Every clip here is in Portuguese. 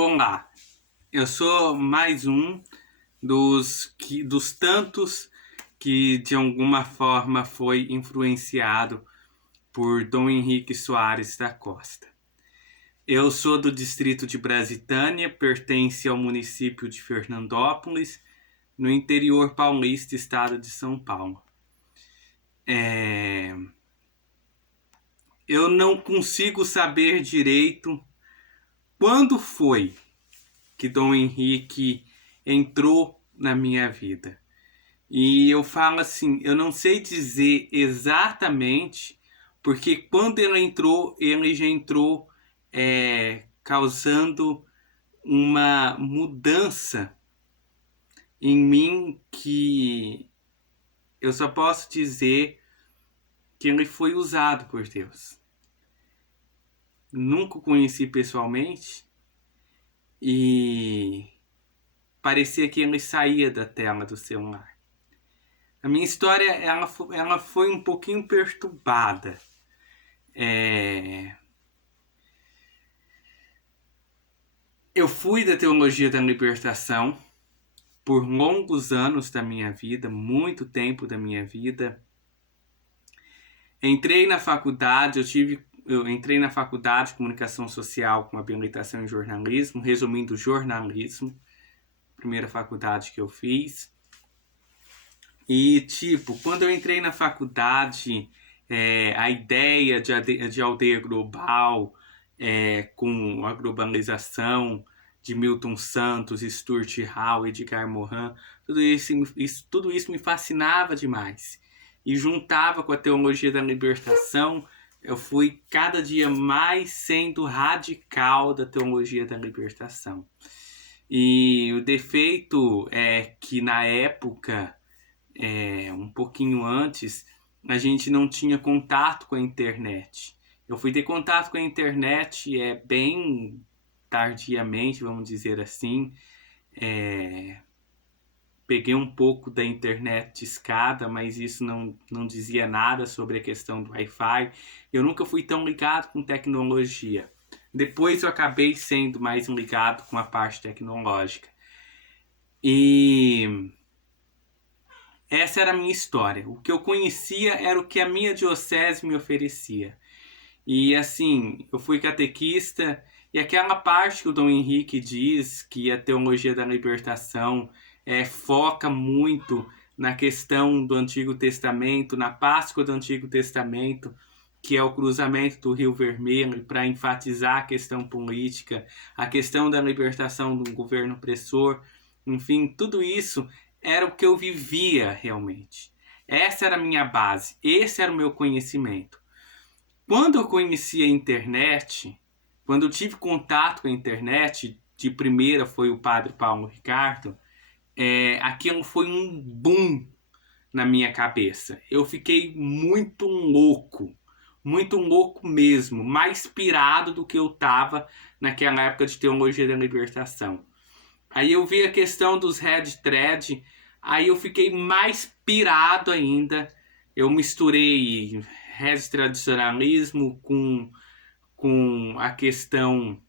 Olá, eu sou mais um dos tantos que de alguma forma foi influenciado por Dom Henrique Soares da Costa. Eu sou do distrito de Brasitânia, pertence ao município de Fernandópolis, no interior paulista, estado de São Paulo. Eu não consigo saber direito quando foi que Dom Henrique entrou na minha vida. E eu falo assim, eu não sei dizer exatamente, porque quando ele já entrou causando uma mudança em mim que eu só posso dizer que ele foi usado por Deus. Nunca o conheci pessoalmente e parecia que ele saía da tela do celular. A minha história ela foi um pouquinho perturbada. Eu fui da teologia da libertação por longos anos da minha vida, muito tempo da minha vida. Entrei na faculdade, eu entrei na faculdade de comunicação social com habilitação em jornalismo, resumindo jornalismo, primeira faculdade que eu fiz. E, quando eu entrei na faculdade, a ideia de aldeia global, com a globalização de Milton Santos, Stuart Hall, Edgar Morin, tudo isso me fascinava demais. E juntava com a teologia da libertação, eu fui cada dia mais sendo radical da teologia da libertação. E o defeito é que na época, um pouquinho antes, a gente não tinha contato com a internet. Eu fui ter contato com a internet bem tardiamente, vamos dizer assim. Peguei um pouco da internet de escada, mas isso não dizia nada sobre a questão do Wi-Fi. Eu nunca fui tão ligado com tecnologia. Depois eu acabei sendo mais ligado com a parte tecnológica. E essa era a minha história. O que eu conhecia era o que a minha diocese me oferecia. E assim, eu fui catequista, e aquela parte que o Dom Henrique diz que a teologia da libertação foca muito na questão do Antigo Testamento, na Páscoa do Antigo Testamento, que é o cruzamento do Rio Vermelho, para enfatizar a questão política, a questão da libertação do governo opressor, enfim, tudo isso era o que eu vivia realmente. Essa era a minha base, esse era o meu conhecimento. Quando eu conheci a internet, quando eu tive contato com a internet, de primeira foi o padre Paulo Ricardo, aquilo foi um boom na minha cabeça. Eu fiquei muito louco mesmo, mais pirado do que eu estava naquela época de teologia da libertação. Aí eu vi a questão dos Red Thread, aí eu fiquei mais pirado ainda. Eu misturei tradicionalismo com a questão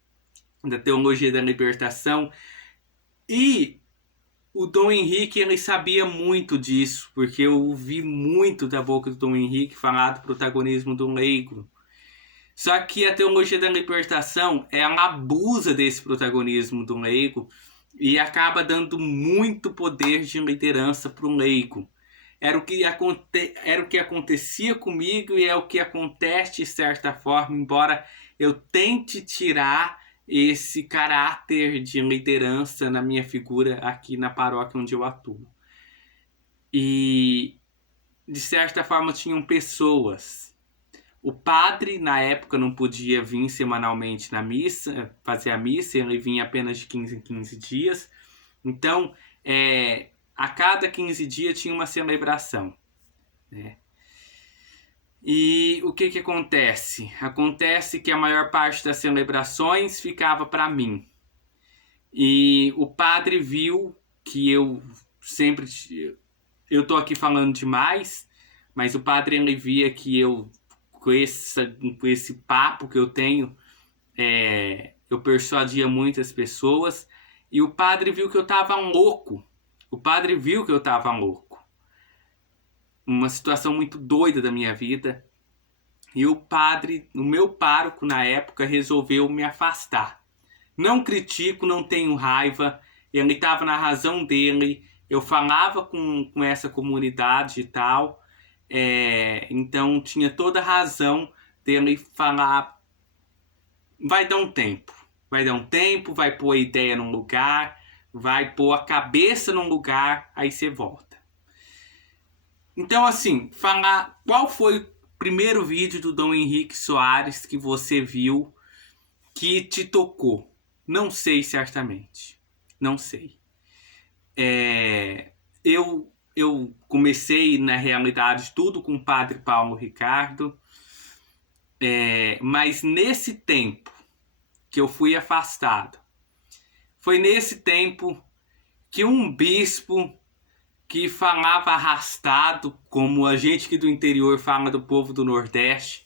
da teologia da libertação. E o Dom Henrique, ele sabia muito disso, porque eu ouvi muito da boca do Dom Henrique falar do protagonismo do leigo. Só que a teologia da libertação, ela abusa desse protagonismo do leigo e acaba dando muito poder de liderança para o leigo. Era o que acontecia comigo e é o que acontece de certa forma, embora eu tente tirar esse caráter de liderança na minha figura aqui na paróquia onde eu atuo. E, de certa forma, tinham pessoas. O padre, na época, não podia vir semanalmente na missa, fazer a missa, ele vinha apenas de 15 em 15 dias. Então, a cada 15 dias tinha uma celebração, né? E o que acontece? Acontece que a maior parte das celebrações ficava para mim. E o padre viu que eu sempre... Eu tô aqui falando demais, mas o padre, ele via que eu, com esse papo que eu tenho, eu persuadia muitas pessoas e o padre viu que eu estava louco. O padre viu que eu estava louco. Uma situação muito doida da minha vida. E o padre, o meu pároco na época, resolveu me afastar. Não critico, não tenho raiva. Ele estava na razão dele. Eu falava com essa comunidade e tal. Então tinha toda a razão dele falar: vai dar um tempo. Vai dar um tempo, vai pôr a ideia num lugar, vai pôr a cabeça num lugar, aí você volta. Então, assim, falar qual foi o primeiro vídeo do Dom Henrique Soares que você viu que te tocou. Não sei certamente. Não sei. Eu comecei, na realidade, tudo com o Padre Paulo Ricardo. Mas nesse tempo que eu fui afastado, foi nesse tempo que um bispo que falava arrastado, como a gente aqui do interior fala do povo do Nordeste,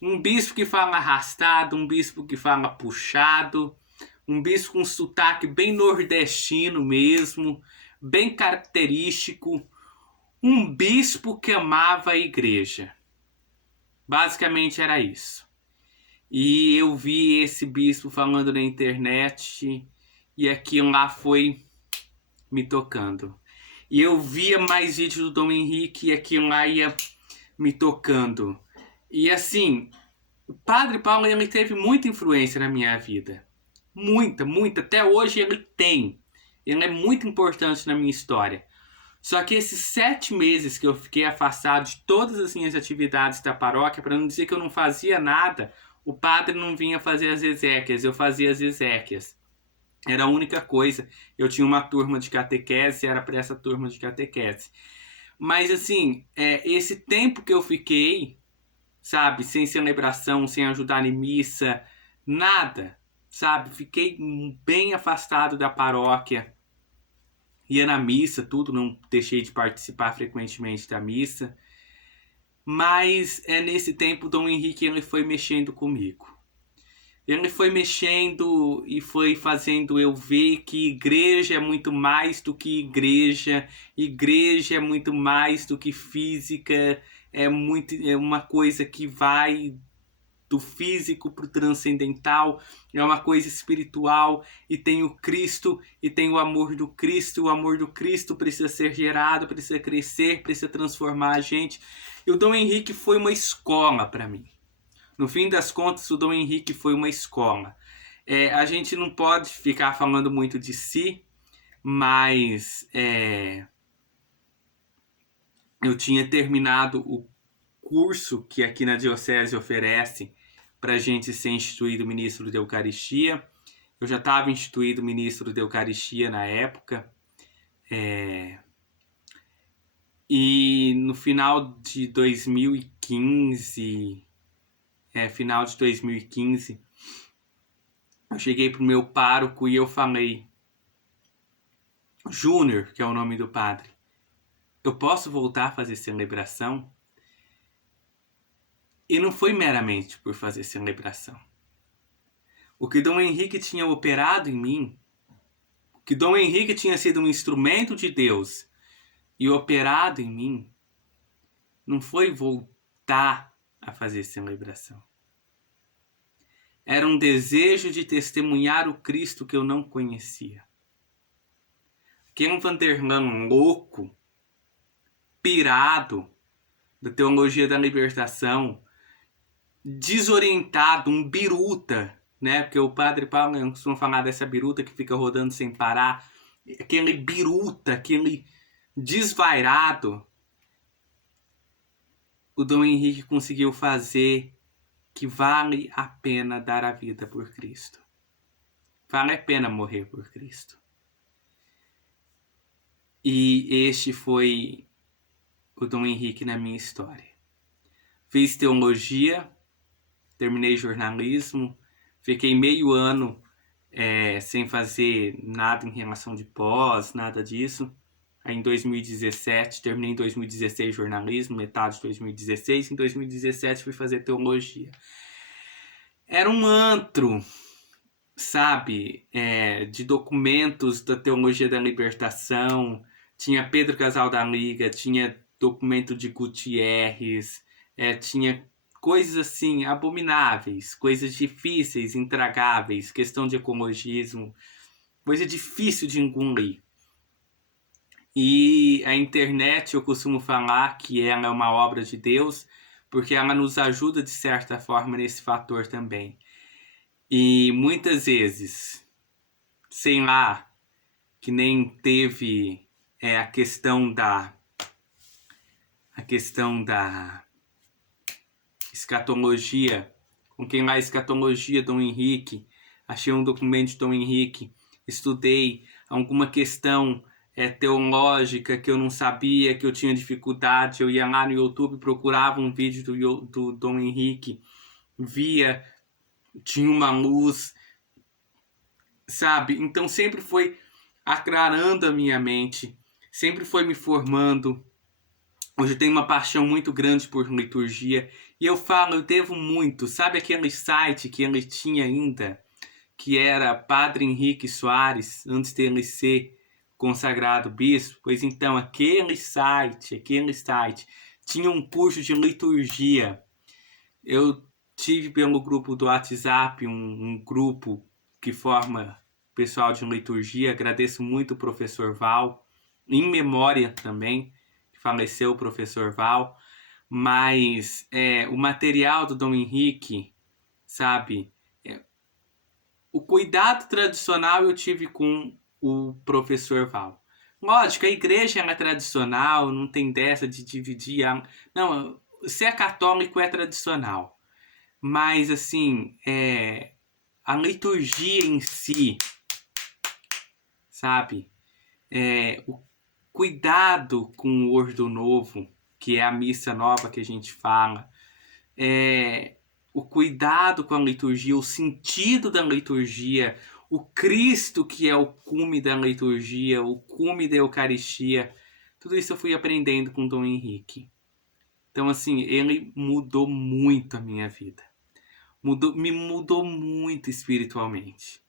um bispo que fala arrastado, um bispo que fala puxado, um bispo com sotaque bem nordestino mesmo, bem característico, um bispo que amava a igreja. Basicamente era isso. E eu vi esse bispo falando na internet e aquilo lá foi me tocando. E eu via mais vídeos do Dom Henrique e aquilo lá ia me tocando. E assim, o Padre Paulo, ele teve muita influência na minha vida. Muita, muita. Até hoje ele tem. Ele é muito importante na minha história. Só que esses 7 meses que eu fiquei afastado de todas as minhas atividades da paróquia, para não dizer que eu não fazia nada, o padre não vinha fazer as exéquias, eu fazia as exéquias. Era a única coisa. Eu tinha uma turma de catequese, era para essa turma de catequese. Mas assim, esse tempo que eu fiquei, sabe, sem celebração, sem ajudar em missa, nada, sabe, fiquei bem afastado da paróquia. Ia na missa, tudo, não deixei de participar frequentemente da missa. Mas nesse tempo o Dom Henrique, ele foi mexendo comigo. Ele foi mexendo e foi fazendo eu ver que igreja é muito mais do que igreja. Igreja é muito mais do que física. É uma coisa que vai do físico para o transcendental, é uma coisa espiritual, e tem o Cristo, e tem o amor do Cristo. O amor do Cristo precisa ser gerado, precisa crescer, precisa transformar a gente. E o Dom Henrique foi uma escola para mim. No fim das contas, o Dom Henrique foi uma escola. A gente não pode ficar falando muito de si, mas eu tinha terminado o curso que aqui na Diocese oferece para a gente ser instituído ministro da Eucaristia. Eu já estava instituído ministro da Eucaristia na época. E no final de 2015, eu cheguei pro meu pároco e eu falei: Júnior, que é o nome do padre, eu posso voltar a fazer celebração? E não foi meramente por fazer celebração. O que Dom Henrique tinha operado em mim, o que Dom Henrique tinha sido um instrumento de Deus e operado em mim, não foi voltar a fazer celebração. Era um desejo de testemunhar o Cristo que eu não conhecia. Ken Vanderlan louco, pirado da teologia da libertação, desorientado, um biruta, né? Porque o Padre Paulo costuma falar dessa biruta que fica rodando sem parar. Aquele biruta, aquele desvairado. O Dom Henrique conseguiu fazer que vale a pena dar a vida por Cristo. Vale a pena morrer por Cristo. E este foi o Dom Henrique na minha história. Fiz teologia, terminei jornalismo, fiquei meio ano sem fazer nada em relação de pós, nada disso. Aí em 2017, terminei em 2016 jornalismo, metade de 2016. Em 2017 fui fazer teologia. Era um antro, sabe, de documentos da teologia da libertação. Tinha Pedro Casal da Liga, tinha documento de Gutierrez, tinha coisas assim abomináveis, coisas difíceis, intragáveis, questão de ecologismo, coisa difícil de engolir. E a internet, eu costumo falar que ela é uma obra de Deus, porque ela nos ajuda de certa forma nesse fator também. E muitas vezes, sei lá, que nem teve a questão da escatologia, com quem lá escatologia Dom Henrique, achei um documento de Dom Henrique, estudei alguma questão teológica que eu não sabia, que eu tinha dificuldade, eu ia lá no YouTube, procurava um vídeo do Dom Henrique, via, tinha uma luz, sabe? Então sempre foi aclarando a minha mente, sempre foi me formando. Hoje eu tenho uma paixão muito grande por liturgia e eu falo, eu devo muito. Sabe aquele site que ele tinha ainda, que era Padre Henrique Soares, antes dele ser consagrado bispo? Pois então, aquele site tinha um curso de liturgia. Eu tive pelo grupo do WhatsApp um grupo que forma pessoal de liturgia. Agradeço muito o professor Val, em memória também, que faleceu o professor Val. Mas o material do Dom Henrique, sabe? O cuidado tradicional eu tive com o professor Val. Lógico, a igreja é tradicional, não tem dessa de dividir. Não, ser católico é tradicional. Mas, assim, a liturgia em si, sabe? O cuidado com o Ordo Novo, que é a missa nova que a gente fala, o cuidado com a liturgia, o sentido da liturgia, o Cristo que é o cume da liturgia, o cume da Eucaristia, tudo isso eu fui aprendendo com Dom Henrique. Então, assim, ele mudou muito a minha vida. Me mudou muito espiritualmente.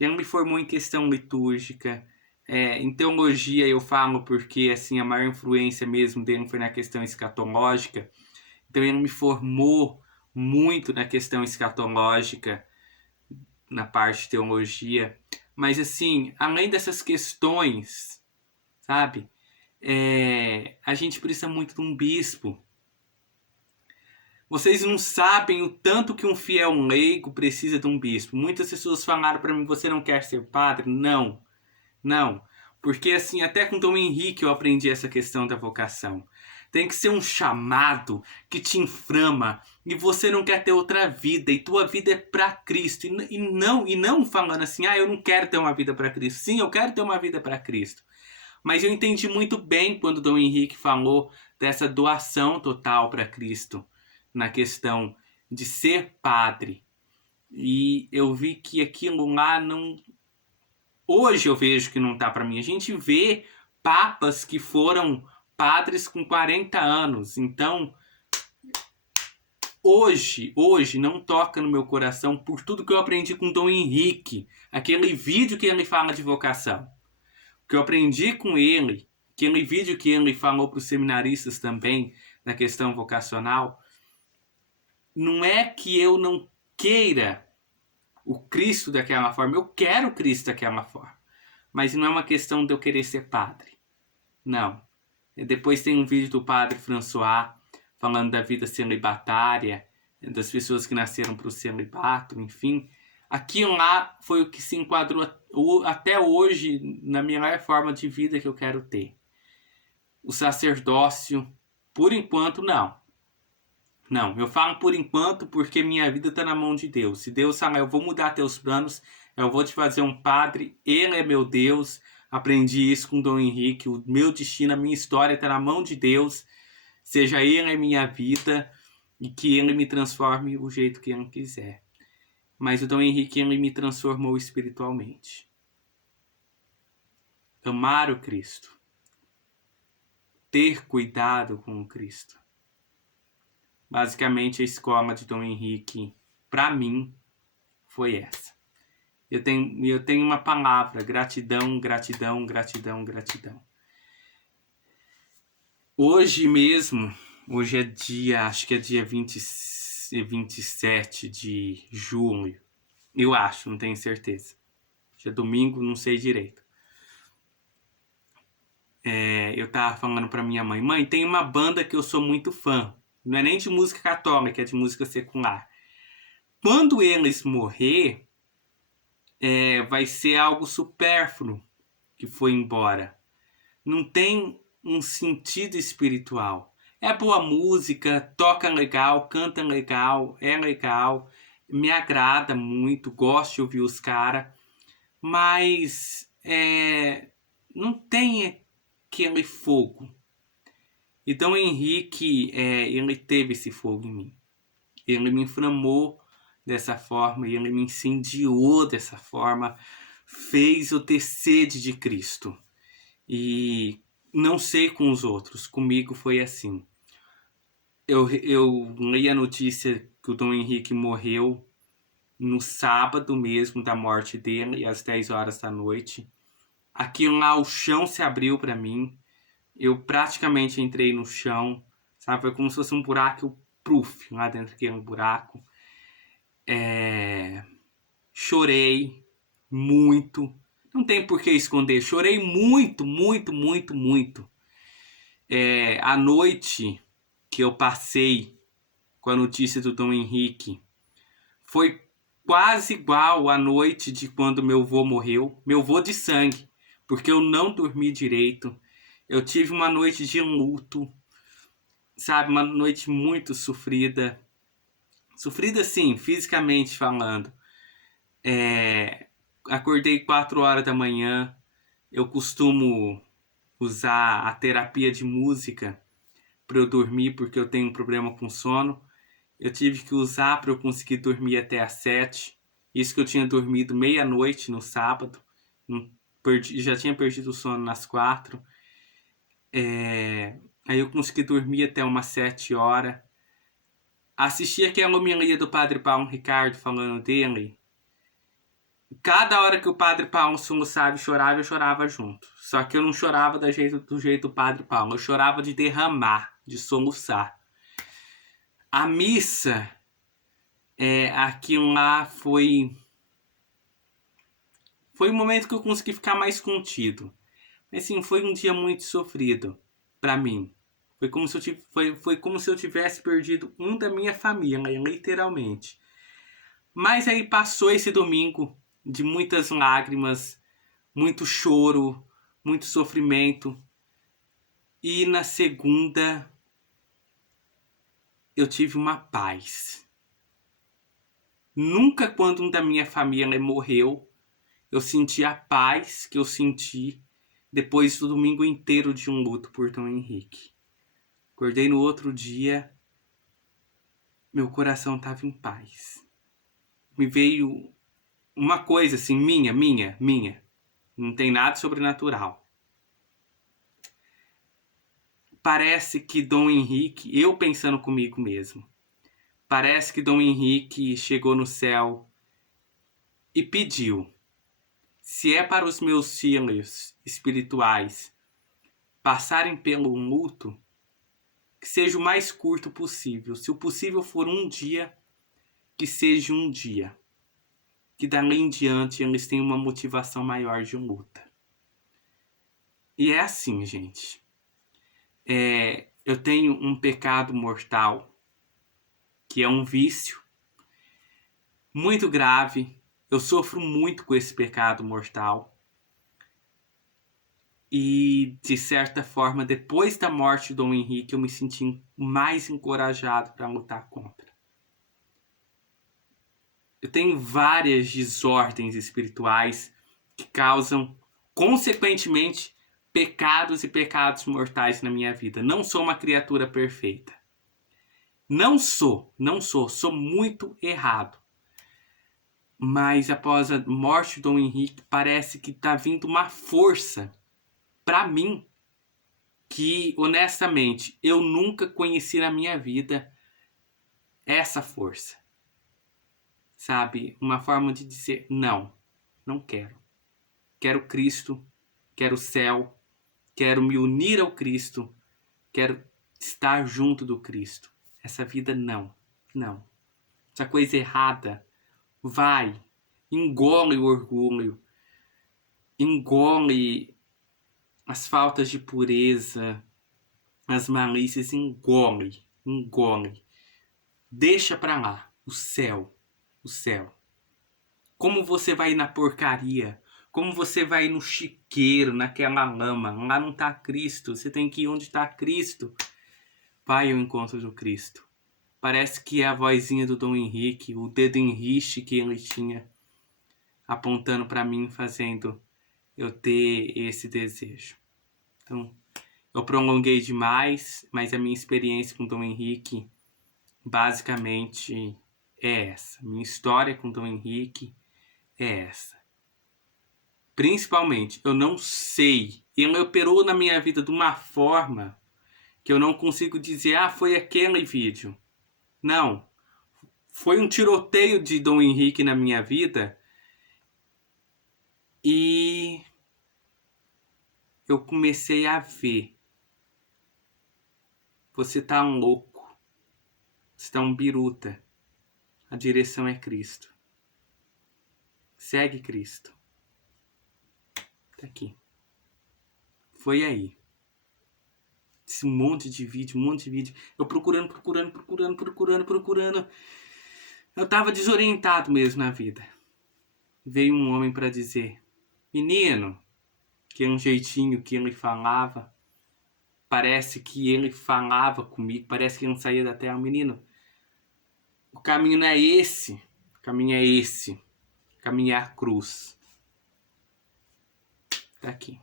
Ele me formou em questão litúrgica. Em teologia eu falo porque assim, a maior influência mesmo dele foi na questão escatológica. Então ele me formou muito na questão escatológica, na parte de teologia. Mas assim, além dessas questões, sabe? A gente precisa muito de um bispo. Vocês não sabem o tanto que um fiel leigo precisa de um bispo. Muitas pessoas falaram para mim, você não quer ser padre? Não, não. Porque assim, até com Dom Henrique eu aprendi essa questão da vocação. Tem que ser um chamado que te inflama e você não quer ter outra vida e tua vida é para Cristo. E não falando assim, eu não quero ter uma vida para Cristo. Sim, eu quero ter uma vida para Cristo. Mas eu entendi muito bem quando Dom Henrique falou dessa doação total para Cristo na questão de ser padre. E eu vi que aquilo lá não... Hoje eu vejo que não tá para mim. A gente vê papas que foram padres com 40 anos. Então, hoje não toca no meu coração por tudo que eu aprendi com Dom Henrique. Aquele vídeo que ele fala de vocação. O que eu aprendi com ele, aquele vídeo que ele falou para os seminaristas também, na questão vocacional, não é que eu não queira o Cristo daquela forma. Eu quero o Cristo daquela forma. Mas não é uma questão de eu querer ser padre. Não. Depois tem um vídeo do padre François falando da vida celibatária, das pessoas que nasceram para o celibato, enfim. Aquilo lá foi o que se enquadrou até hoje na minha forma de vida que eu quero ter. O sacerdócio, por enquanto, não. Não, eu falo por enquanto porque minha vida está na mão de Deus. Se Deus falar, eu vou mudar teus planos, eu vou te fazer um padre, Ele é meu Deus. Aprendi isso com Dom Henrique, o meu destino, a minha história está na mão de Deus. Seja Ele a minha vida e que Ele me transforme do jeito que Ele quiser. Mas o Dom Henrique, Ele me transformou espiritualmente. Amar o Cristo. Ter cuidado com o Cristo. Basicamente, a escola de Dom Henrique, para mim, foi essa. Eu tenho uma palavra: gratidão, gratidão, gratidão, gratidão. Hoje mesmo, hoje é acho que é dia 27 de junho. Eu acho, não tenho certeza. Hoje é domingo, não sei direito. Eu tava falando pra minha mãe: mãe, tem uma banda que eu sou muito fã. Não é nem de música católica, é de música secular. Quando eles morrer, vai ser algo supérfluo que foi embora. Não tem um sentido espiritual. É boa música, toca legal, canta legal, é legal, me agrada muito, gosto de ouvir os caras, mas não tem aquele fogo. E Dom Henrique, ele teve esse fogo em mim. Ele me inflamou dessa forma, ele me incendiou dessa forma, fez eu ter sede de Cristo. E não sei com os outros, comigo foi assim. Eu li a notícia que o Dom Henrique morreu no sábado mesmo da morte dele, às 10 horas da noite. Aquilo lá, o chão se abriu para mim. Eu praticamente entrei no chão, sabe? Foi como se fosse um buraco, proof, lá dentro daquele buraco. Chorei muito. Não tem por que esconder. Chorei muito, muito, muito, muito. A noite que eu passei com a notícia do Dom Henrique foi quase igual à noite de quando meu avô morreu. Meu avô de sangue, porque eu não dormi direito. Eu tive uma noite de luto, sabe? Uma noite muito sofrida. Sofrida, sim, fisicamente falando. Acordei 4 horas da manhã. Eu costumo usar a terapia de música para eu dormir, porque eu tenho um problema com sono. Eu tive que usar para eu conseguir dormir até às 7. Isso que eu tinha dormido meia-noite no sábado. Já tinha perdido o sono nas 4. Aí eu consegui dormir até umas 7 horas. Assisti aquela homilia do Padre Paulo Ricardo falando dele. Cada hora que o Padre Paulo soluçava e chorava, eu chorava junto. Só que eu não chorava do jeito do Padre Paulo. Eu chorava de derramar, de soluçar. A missa, aquilo lá foi um momento que eu consegui ficar mais contido. Mas sim, foi um dia muito sofrido para mim. Foi como se eu tivesse perdido um da minha família, literalmente. Mas aí passou esse domingo de muitas lágrimas, muito choro, muito sofrimento. E na segunda eu tive uma paz. Nunca quando um da minha família morreu, eu senti a paz que eu senti depois do domingo inteiro de um luto por Dom Henrique. Acordei no outro dia, meu coração estava em paz. Me veio uma coisa assim, minha. Não tem nada sobrenatural. Parece que Dom Henrique, eu pensando comigo mesmo, parece que Dom Henrique chegou no céu e pediu: se é para os meus filhos espirituais passarem pelo luto, que seja o mais curto possível. Se o possível for um dia, que seja um dia. Que dali em diante eles tenham uma motivação maior de luta. E é assim, gente. Eu tenho um pecado mortal, que é um vício muito grave. Eu sofro muito com esse pecado mortal. E, de certa forma, depois da morte de Dom Henrique, eu me senti mais encorajado para lutar contra. Eu tenho várias desordens espirituais que causam, consequentemente, pecados e pecados mortais na minha vida. Não sou uma criatura perfeita. Não sou, sou muito errado. Mas após a morte de Dom Henrique, parece que está vindo uma força para mim que, honestamente, eu nunca conheci na minha vida essa força. Sabe? Uma forma de dizer não. Não quero. Quero Cristo, quero o céu, quero me unir ao Cristo, quero estar junto do Cristo. Essa vida não, não. Essa coisa errada, vai, engole o orgulho, engole as faltas de pureza, as malícias, engole, engole. Deixa pra lá, o céu, o céu. Como você vai na porcaria, como você vai no chiqueiro, naquela lama, lá não tá Cristo, você tem que ir onde tá Cristo. Vai ao encontro do Cristo. Parece que é a vozinha do Dom Henrique, o dedo enriche que ele tinha, apontando para mim, fazendo eu ter esse desejo. Então, eu prolonguei demais, mas a minha experiência com Dom Henrique basicamente é essa. Minha história com Dom Henrique é essa. Principalmente, eu não sei, ele operou na minha vida de uma forma que eu não consigo dizer, foi aquele vídeo. Não. Foi um tiroteio de Dom Henrique na minha vida e eu comecei a ver. Você tá um louco. Você tá um biruta. A direção é Cristo. Segue Cristo. Tá aqui. Foi aí. Esse monte de vídeo, Eu procurando. Eu tava desorientado mesmo na vida. Veio um homem para dizer: menino, que é um jeitinho que ele falava. Parece que ele falava comigo, parece que ele não saía da terra. Menino, o caminho não é esse. O caminho é esse. O caminho é a cruz. Tá aqui.